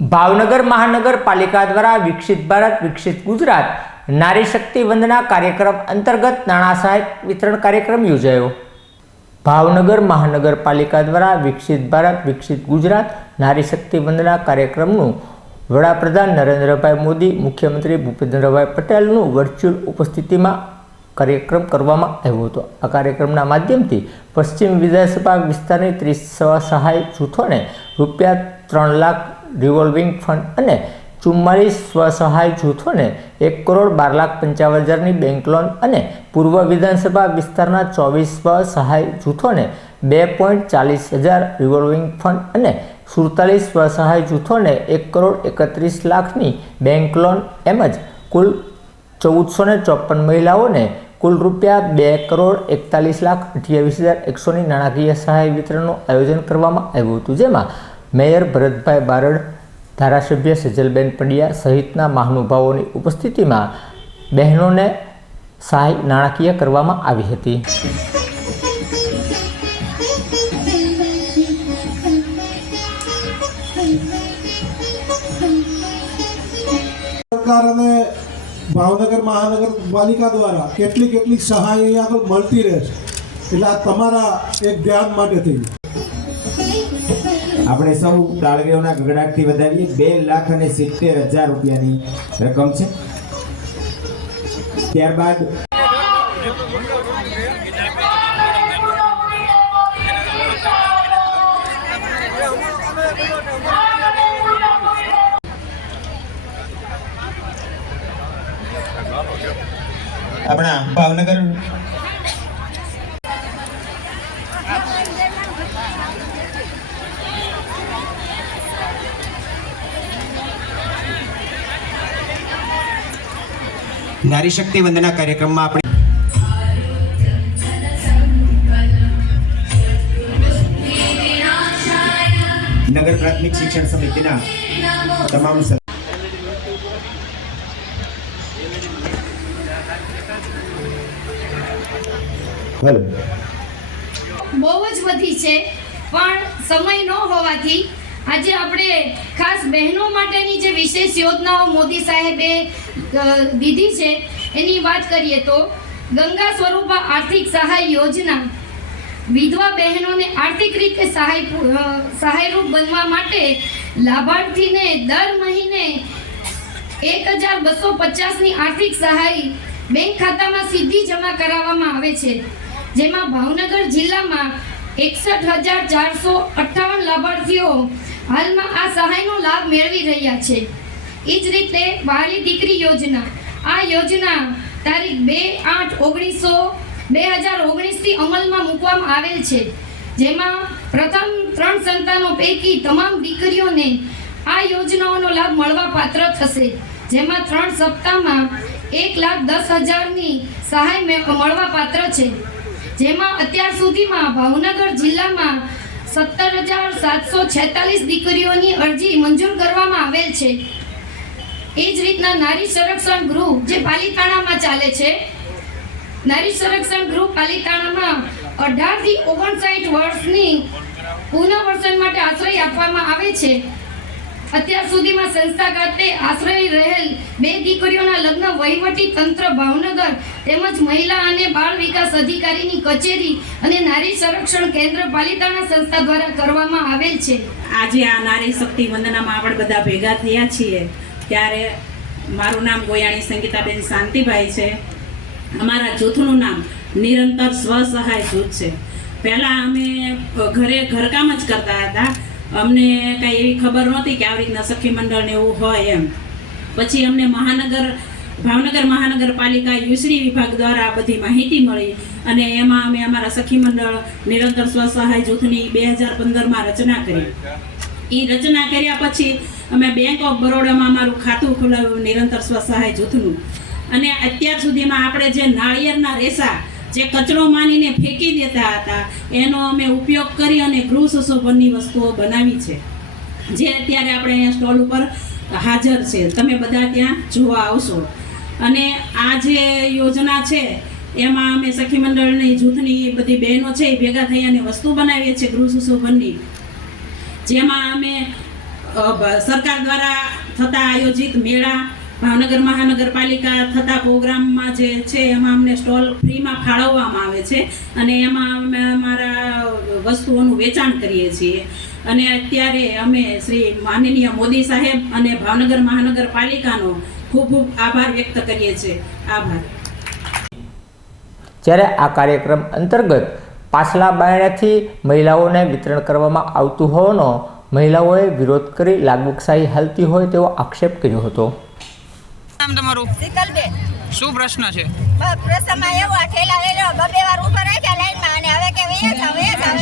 ભાવનગર મહાનગરપાલિકા દ્વારા વિકસિત ભારત, વિકસિત ગુજરાત, નારી શક્તિ વંદના કાર્યક્રમ અંતર્ગત નાણાં સહાય વિતરણ કાર્યક્રમ યોજાયો. ભાવનગર મહાનગરપાલિકા દ્વારા વિકસિત ભારત, વિકસિત ગુજરાત, નારી શક્તિ વંદના કાર્યક્રમનું વડાપ્રધાન નરેન્દ્રભાઈ મોદી, મુખ્યમંત્રી ભૂપેન્દ્રભાઈ પટેલનું વર્ચ્યુઅલ ઉપસ્થિતિમાં કાર્યક્રમ કરવામાં આવ્યો હતો. આ કાર્યક્રમના માધ્યમથી પશ્ચિમ વિધાનસભા વિસ્તારની ત્રીસ સહાય જૂથોને રૂપિયા ત્રણ લાખ રિવોલ્વિંગ ફંડ અને ચુમ્માલીસ સ્વસહાય જૂથોને એક કરોડ બાર લાખ પંચાવન હજારની બેંક લોન અને પૂર્વ વિધાનસભા વિસ્તારના ચોવીસ સ્વસહાય જૂથોને બે પોઈન્ટ ચાલીસ હજાર રિવોલ્વિંગ ફંડ અને સુડતાલીસ સ્વસહાય જૂથોને એક કરોડ એકત્રીસ લાખની બેંક લોન એમજ કુલ ચૌદસો ને ચોપન મહિલાઓને કુલ રૂપિયા બે કરોડ એકતાલીસ લાખ અઠ્યાવીસ હજાર એકસોની નાણાકીય સહાય વિતરણનું આયોજન કરવામાં આવ્યું હતું, જેમાં મેયર ભરતભાઈ બારડ, ધારાસભ્ય સજલબેન પંડ્યા સહિતના મહાનુભાવોની ઉપસ્થિતિમાં બહેનોને સહાય નાણાકીય કરવામાં આવી હતી. સરકાર અને ભાવનગર મહાનગરપાલિકા દ્વારા કેટલી કેટલી સહાય અહીંયા આગળ મળતી રહે છે. એટલે આ તમારા એક ધ્યાન માટે થઈ આપણે સૌ તાળવીઓના ગગડાટથી વધારીએ. બે લાખ અને સિત્તેર હજાર રૂપિયાની રકમ છે. ત્યારબાદ આપણા ભાવનગર નારી શક્તિ વંદના કાર્યક્રમમાં આપણે નગર પ્રાથમિક શિક્ષણ સમિતિના તમામ હેલો બહુ જ વધી છે, પણ સમય ન હોવાથી આજે આપણે ખાસ બહેનો માટેની જે વિશેષ યોજનાઓ મોદી સાહેબે દીધી છે, એની વાત કરીએ તો ગંગા સ્વરૂપા આર્થિક સહાય યોજના વિધવા બહેનોને આર્થિક રીતે સહાય સહાયરૂપ બનવા માટે લાભાર્થીને દર મહિને એક હજાર બસો પચાસની આર્થિક સહાય બેંક ખાતામાં સીધી જમા કરાવવામાં આવે છે. જેમાં ભાવનગર જિલ્લામાં એકસઠ હજાર ચારસો અઠ્ઠાવન લાભાર્થીઓ હાલમાં આ સહાયનો લાભ મેળવી રહ્યા છે. એ જ રીતે વાલી દીકરી યોજના, આ યોજના તારીખ બે આઠ ઓગણીસો, બે હજાર ઓગણીસથી અમલમાં મૂકવામાં આવેલ છે. જેમાં પ્રથમ ત્રણ સંતાનો પૈકી તમામ દીકરીઓને આ યોજનાઓનો લાભ મળવા પાત્ર થશે. જેમાં ત્રણ સપ્તાહમાં એક લાખ દસ હજારની સહાય મળવા પાત્ર છે. જેમાં અત્યાર સુધીમાં ભાવનગર જિલ્લામાં સત્તર હજાર સાતસો છેતાલીસ દીકરીઓની અરજી મંજૂર કરવામાં આવેલ છે. એ જ રીતના નારી સંરક્ષણ ગૃહ જે પાલિતાણામાં ચાલે છે. નારી સંરક્ષણ ગૃહ પાલિતાણામાં અઢારથી ઓગણસાઠ વર્ષની પુનઃવર્ષન માટે આશ્રય આપવામાં આવે છે. અત્યાર સુધીમાં સંસ્થા ખાતે આશ્રય રહેલ બે દીકરીઓના લગ્ન વહીવટી તંત્ર, ભાવનગર તેમજ મહિલા અને બાળ વિકાસ અધિકારીની કચેરી અને નારી સંરક્ષણ કેન્દ્ર પાલિતાણા સંસ્થા દ્વારા કરવામાં આવેલ છે. આજે આ નારી શક્તિ વંદનામાં આપણે બધા ભેગા થયા છીએ. ત્યારે મારું નામ ગોયાણી સંગીતાબેન શાંતિભાઈ છે. અમારા જૂથનું નામ નિરંતર સ્વસહાય જૂથ છે. પહેલાં અમે ઘરે ઘરકામ જ કરતા હતા. અમને કાંઈ એવી ખબર નહોતી કે આવી રીતના સખી મંડળને એવું હોય એમ. પછી અમને મહાનગર, ભાવનગર મહાનગરપાલિકા યુસરી વિભાગ દ્વારા આ બધી માહિતી મળી અને એમાં અમે અમારા સખી મંડળ, નિરંતર સ્વસહાય જૂથની બે હજાર પંદરમાં રચના કરી. એ રચના કર્યા પછી અમે બેંક ઓફ બરોડામાં અમારું ખાતું ખોલાવ્યું નિરંતર સ્વસહાય જૂથનું. અને અત્યાર સુધીમાં આપણે જે નાળિયેરના રેસા જે કચરો માનીને ફેંકી દેતા હતા, એનો અમે ઉપયોગ કરી અને ગૃહ સુશોભનની વસ્તુઓ બનાવી છે. જે અત્યારે આપણે અહીંયા સ્ટોલ ઉપર હાજર છે. તમે બધા ત્યાં જોવા આવશો. અને આ જે યોજના છે, એમાં અમે સખી મંડળની જૂથની બધી બહેનો છે, એ ભેગા થઈ અને વસ્તુ બનાવીએ છીએ ગૃહ સુશોભનની જેમાં અમે સરકાર દ્વારા થતા આયોજિત મેળા ભાવનગર મહાનગરપાલિકા થતા પ્રોગ્રામમાં જે છે, એમાં અમને સ્ટોલ ફ્રીમાં ફાળવવામાં આવે છે અને એમાં અમે અમારા વસ્તુઓનું વેચાણ કરીએ છીએ. અને અત્યારે અમે શ્રી માનનીય મોદી સાહેબ અને ભાવનગર મહાનગરપાલિકાનો ખૂબ ખૂબ આભાર વ્યક્ત કરીએ છીએ. આભાર. જ્યારે આ કાર્યક્રમ અંતર્ગત પાછલા બાયણાથી મહિલાઓને વિતરણ કરવામાં આવતું હોવાનો મહિલાઓએ વિરોધ કરી લાગવકશાહી હાલતી હોય તેવો આક્ષેપ કર્યો હતો. નામ તમારું? શીતલબેન. શું પ્રશ્ન છે? પ્રશ્ન પ્રસંગમાં એવું ઠેલા લઈ લો બબે વાર ઊભા રાખ્યા લાઈનમાં અને હવે કે વેયા જાવ વૈયા જાવ